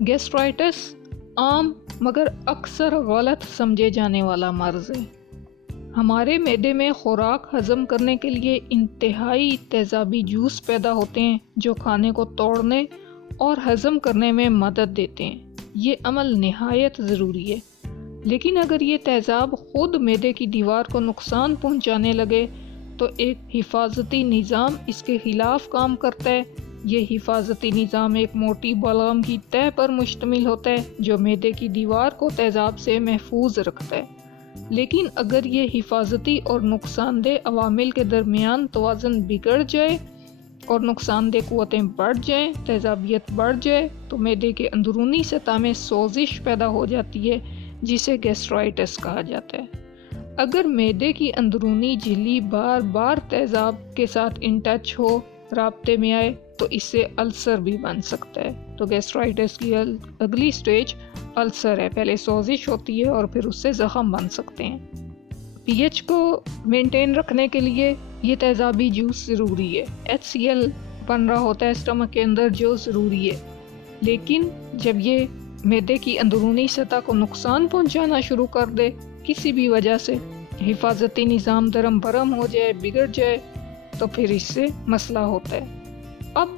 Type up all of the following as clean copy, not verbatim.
گیسٹرائٹس عام مگر اکثر غلط سمجھے جانے والا مرض ہے۔ ہمارے معدے میں خوراک ہضم کرنے کے لیے انتہائی تیزابی جوس پیدا ہوتے ہیں جو کھانے کو توڑنے اور ہضم کرنے میں مدد دیتے ہیں۔ یہ عمل نہایت ضروری ہے، لیکن اگر یہ تیزاب خود معدے کی دیوار کو نقصان پہنچانے لگے تو ایک حفاظتی نظام اس کے خلاف کام کرتا ہے۔ یہ حفاظتی نظام ایک موٹی بلغم کی تہ پر مشتمل ہوتا ہے جو معدے کی دیوار کو تیزاب سے محفوظ رکھتا ہے، لیکن اگر یہ حفاظتی اور نقصان دہ عوامل کے درمیان توازن بگڑ جائے اور نقصان دہ قوتیں بڑھ جائیں، تیزابیت بڑھ جائے تو معدے کے اندرونی سطح میں سوزش پیدا ہو جاتی ہے جسے گیسٹرائٹس کہا جاتا ہے۔ اگر معدے کی اندرونی جھلی بار بار تیزاب کے ساتھ ان ٹچ ہو، رابطے میں آئے تو اس سے السر بھی بن سکتا ہے۔ تو گیسٹرائٹس کی اگلی سٹیج السر ہے، پہلے سوزش ہوتی ہے اور پھر اس سے زخم بن سکتے ہیں۔ پی ایچ کو مینٹین رکھنے کے لیے یہ تیزابی جوس ضروری ہے۔ HCl بن رہا ہوتا ہے اسٹمک کے اندر جو ضروری ہے، لیکن جب یہ معدے کی اندرونی سطح کو نقصان پہنچانا شروع کر دے کسی بھی وجہ سے، حفاظتی نظام درم برم ہو جائے، بگڑ جائے، تو پھر اس سے مسئلہ ہوتا ہے۔ اب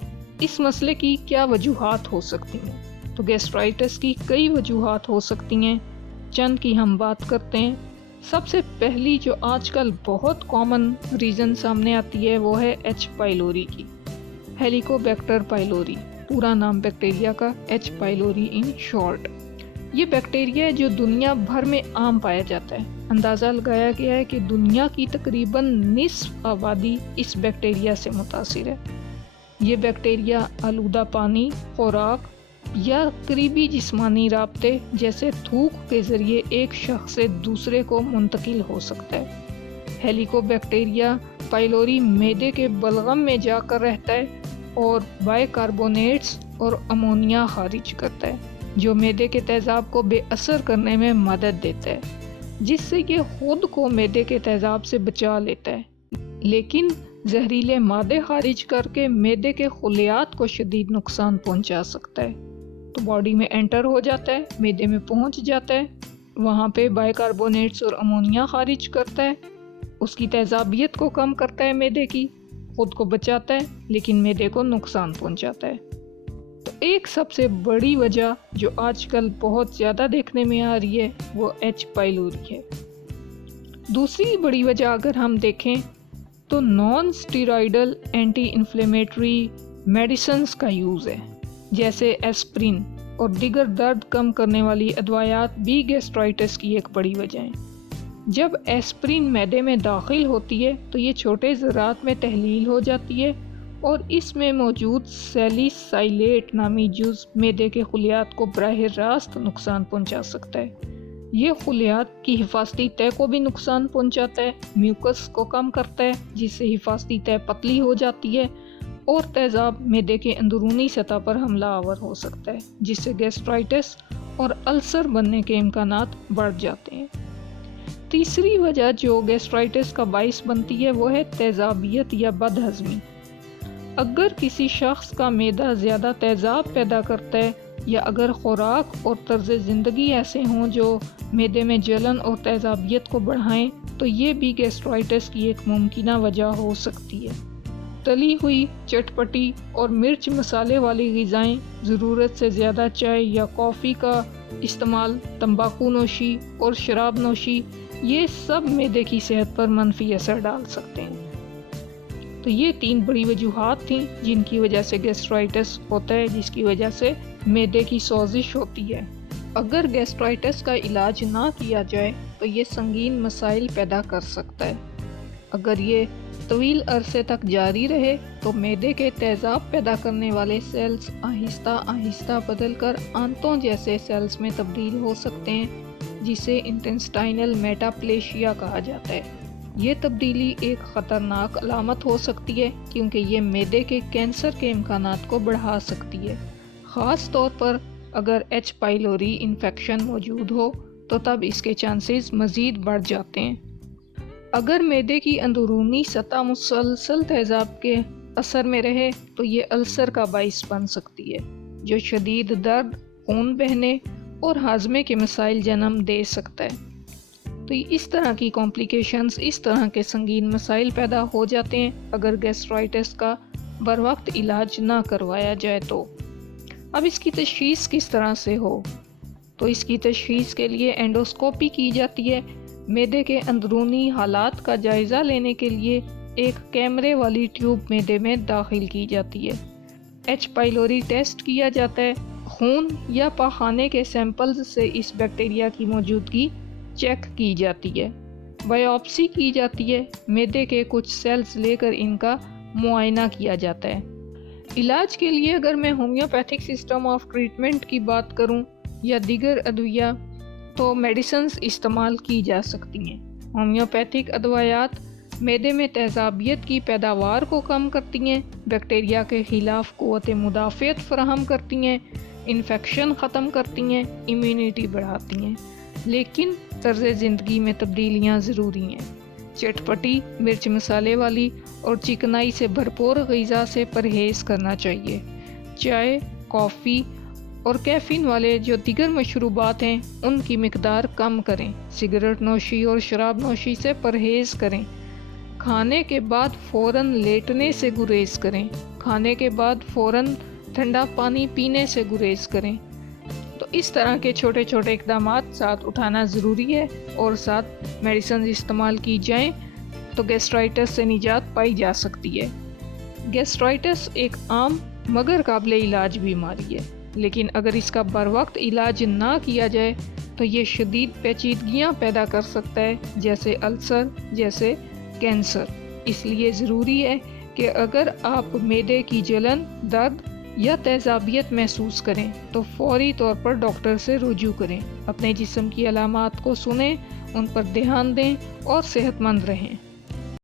اس مسئلے کی کیا وجوہات ہو سکتی ہیں؟ تو گیسٹرائٹس کی کئی وجوہات ہو سکتی ہیں، چند کی ہم بات کرتے ہیں۔ سب سے پہلی جو آج کل بہت کامن ریزن سامنے آتی ہے وہ ہے ایچ پائلوری کی، ہیلیکوبیکٹر پائلوری، پورا نام بیکٹیریا کا ایچ پائلوری ان شارٹ۔ یہ بیکٹیریا ہے جو دنیا بھر میں عام پایا جاتا ہے۔ اندازہ لگایا گیا ہے کہ دنیا کی تقریباً نصف آبادی اس بیکٹیریا سے متاثر ہے۔ یہ بیکٹیریا آلودہ پانی، خوراک یا قریبی جسمانی رابطے جیسے تھوک کے ذریعے ایک شخص سے دوسرے کو منتقل ہو سکتا ہے۔ ہیلیکوبیکٹیریا پائلوری معدے کے بلغم میں جا کر رہتا ہے اور بائی کاربونیٹس اور امونیا خارج کرتا ہے جو معدے کے تیزاب کو بے اثر کرنے میں مدد دیتا ہے، جس سے یہ خود کو معدے کے تیزاب سے بچا لیتا ہے، لیکن زہریلے مادے خارج کر کے معدے کے خلیات کو شدید نقصان پہنچا سکتا ہے۔ تو باڈی میں انٹر ہو جاتا ہے، معدے میں پہنچ جاتا ہے، وہاں پہ بائی کاربونیٹس اور امونیا خارج کرتا ہے، اس کی تیزابیت کو کم کرتا ہے، معدے کی خود کو بچاتا ہے، لیکن معدے کو نقصان پہنچاتا ہے۔ تو ایک سب سے بڑی وجہ جو آج کل بہت زیادہ دیکھنے میں آ رہی ہے وہ ایچ پائلوری ہے۔ دوسری بڑی وجہ اگر ہم دیکھیں تو نان اسٹیرائڈل اینٹی انفلیمیٹری میڈیسنز کا یوز ہے، جیسے ایسپرین اور دیگر درد کم کرنے والی ادویات بھی گیسٹرائٹس کی ایک بڑی وجہ ہیں۔ جب ایسپرین معدے میں داخل ہوتی ہے تو یہ چھوٹے ذرات میں تحلیل ہو جاتی ہے اور اس میں موجود سیلیسائلیٹ نامی جز معدے کے خلیات کو براہ راست نقصان پہنچا سکتا ہے۔ یہ خلیات کی حفاظتی تہ کو بھی نقصان پہنچاتا ہے، میوکس کو کم کرتا ہے جس سے حفاظتی تہ پتلی ہو جاتی ہے اور تیزاب معدے کے اندرونی سطح پر حملہ آور ہو سکتا ہے، جس سے گیسٹرائٹس اور السر بننے کے امکانات بڑھ جاتے ہیں۔ تیسری وجہ جو گیسٹرائٹس کا باعث بنتی ہے وہ ہے تیزابیت یا بد ہضمی۔ اگر کسی شخص کا معدہ زیادہ تیزاب پیدا کرتا ہے یا اگر خوراک اور طرز زندگی ایسے ہوں جو معدے میں جلن اور تیزابیت کو بڑھائیں تو یہ بھی گیسٹرائٹس کی ایک ممکنہ وجہ ہو سکتی ہے۔ تلی ہوئی، چٹپٹی اور مرچ مسالے والی غذائیں، ضرورت سے زیادہ چائے یا کافی کا استعمال، تمباکو نوشی اور شراب نوشی، یہ سب معدے کی صحت پر منفی اثر ڈال سکتے ہیں۔ تو یہ 3 بڑی وجوہات تھیں جن کی وجہ سے گیسٹرائٹس ہوتا ہے، جس کی وجہ سے معدے کی سوزش ہوتی ہے۔ اگر گیسٹرائٹس کا علاج نہ کیا جائے تو یہ سنگین مسائل پیدا کر سکتا ہے۔ اگر یہ طویل عرصے تک جاری رہے تو معدے کے تیزاب پیدا کرنے والے سیلز آہستہ آہستہ بدل کر آنتوں جیسے سیلز میں تبدیل ہو سکتے ہیں، جسے انٹسٹائنل میٹاپلیشیا کہا جاتا ہے۔ یہ تبدیلی ایک خطرناک علامت ہو سکتی ہے کیونکہ یہ معدے کے کینسر کے امکانات کو بڑھا سکتی ہے، خاص طور پر اگر ایچ پائلوری انفیکشن موجود ہو تو تب اس کے چانسز مزید بڑھ جاتے ہیں۔ اگر معدے کی اندرونی سطح مسلسل تیزاب کے اثر میں رہے تو یہ السر کا باعث بن سکتی ہے، جو شدید درد خون بہنے اور ہاضمے کے مسائل جنم دے سکتا ہے۔ تو اس طرح کی کمپلیکیشنز، اس طرح کے سنگین مسائل پیدا ہو جاتے ہیں اگر گیسٹرائٹس کا بروقت علاج نہ کروایا جائے تو۔ اب اس کی تشخیص کس طرح سے ہو؟ تو اس کی تشخیص کے لیے اینڈوسکوپی کی جاتی ہے۔ معدے کے اندرونی حالات کا جائزہ لینے کے لیے ایک کیمرے والی ٹیوب معدے میں داخل کی جاتی ہے۔ ایچ پائلوری ٹیسٹ کیا جاتا ہے۔ خون یا پاخانے کے سیمپلز سے اس بیکٹیریا کی موجودگی چیک کی جاتی ہے۔ بائیوپسی کی جاتی ہے۔ معدے کے کچھ سیلز لے کر ان کا معائنہ کیا جاتا ہے۔ علاج کے لیے اگر میں ہومیوپیتھک سسٹم آف ٹریٹمنٹ کی بات کروں یا دیگر ادویہ، تو میڈیسنز استعمال کی جا سکتی ہیں۔ ہومیوپیتھک ادویات معدے میں تیزابیت کی پیداوار کو کم کرتی ہیں، بیکٹیریا کے خلاف قوت مدافعت فراہم کرتی ہیں، انفیکشن ختم کرتی ہیں، امیونٹی بڑھاتی ہیں، لیکن طرز زندگی میں تبدیلیاں ضروری ہیں۔ چٹپٹی، مرچ مسالے والی اور چکنائی سے بھرپور غذا سے پرہیز کرنا چاہیے۔ چائے، کافی اور کیفین والے جو دیگر مشروبات ہیں ان کی مقدار کم کریں۔ سگریٹ نوشی اور شراب نوشی سے پرہیز کریں۔ کھانے کے بعد فوراً لیٹنے سے گریز کریں۔ کھانے کے بعد فوراً ٹھنڈا پانی پینے سے گریز کریں۔ تو اس طرح کے چھوٹے چھوٹے اقدامات ساتھ اٹھانا ضروری ہے اور ساتھ میڈیسنز استعمال کی جائیں تو گیسٹرائٹس سے نجات پائی جا سکتی ہے۔ گیسٹرائٹس ایک عام مگر قابل علاج بیماری ہے، لیکن اگر اس کا بروقت علاج نہ کیا جائے تو یہ شدید پیچیدگیاں پیدا کر سکتا ہے، جیسے السر، جیسے کینسر۔ اس لیے ضروری ہے کہ اگر آپ معدے کی جلن، درد یا تیزابیت محسوس کریں تو فوری طور پر ڈاکٹر سے رجوع کریں۔ اپنے جسم کی علامات کو سنیں، ان پر دھیان دیں اور صحت مند رہیں۔